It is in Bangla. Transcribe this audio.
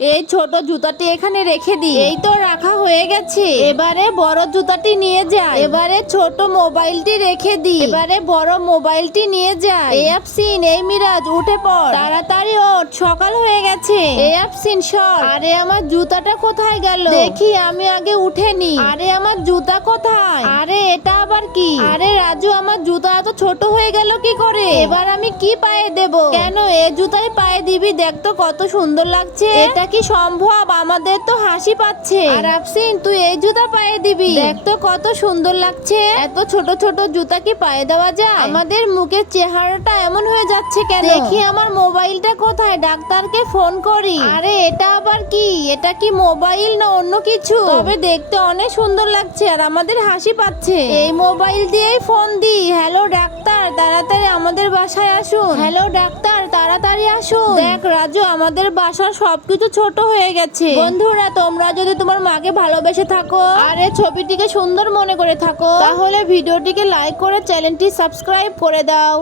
এই ছোট জুতাটি এখানে রেখে দিই। এই তো রাখা হয়ে গেছে। এবারে বড় জুতাটি নিয়ে যাই। এবারে ছোট মোবাইলটি রেখে দিই। এবারে বড় মোবাইলটি নিয়ে যাই। এই আফসিন, এই মিরাজ উঠে পড়, তাড়াতাড়ি ওঠ, সকাল হয়ে গেছে। এই আফসিন সর। আরে আমার জুতাটা কোথায় গেল? দেখি আমি আগে উঠে নি। আরে আমার জুতা কোথায়? আরে এটা আবার কি? আরে রাজু, আমার জুতা এত ছোট হয়ে গেল কি করে? এবার আমি কি পায়ে দেব? কেন এ জুতাই পায়ে দিবি? দেখ তো কত সুন্দর লাগছে। এটা কি সম্ভব? আমাদের তো হাসি পাচ্ছে। আর আফসিন, তুই এই জুতা পায়ে দিবি? দেখ তো কত সুন্দর লাগছে। এত ছোট ছোট জুতা কি পায়ে দেওয়া যায়? আমাদের মুখের চেহারাটা এমন হয়ে যাচ্ছে কেন? দেখি আমার মোবাইলটা কোথায়, ডাক্তারকে ফোন করি। আরে এটা আবার কি? এটা কি মোবাইল না অন্য কিছু? তবে দেখতে অনেক সুন্দর লাগছে আর আমাদের হাসি পাচ্ছে। এই মোবাইল দিয়েই ফোন দি। হ্যালো ডাক্তার, তাড়াতাড়ি আমাদের বাসায় আসুন। হ্যালো ডাক্তার, তাড়াতাড়ি আসুন। দেখ রাজু, আমাদের বাসার সবকিছু ছোট হয়ে গেছে। বন্ধুরা, তোমরা যদি তোমার মাকে ভালোবেসে থাকো আর এই ছবিটিকে সুন্দর মনে করে থাকো, তাহলে ভিডিওটিকে লাইক করে চ্যানেলটি সাবস্ক্রাইব করে দাও।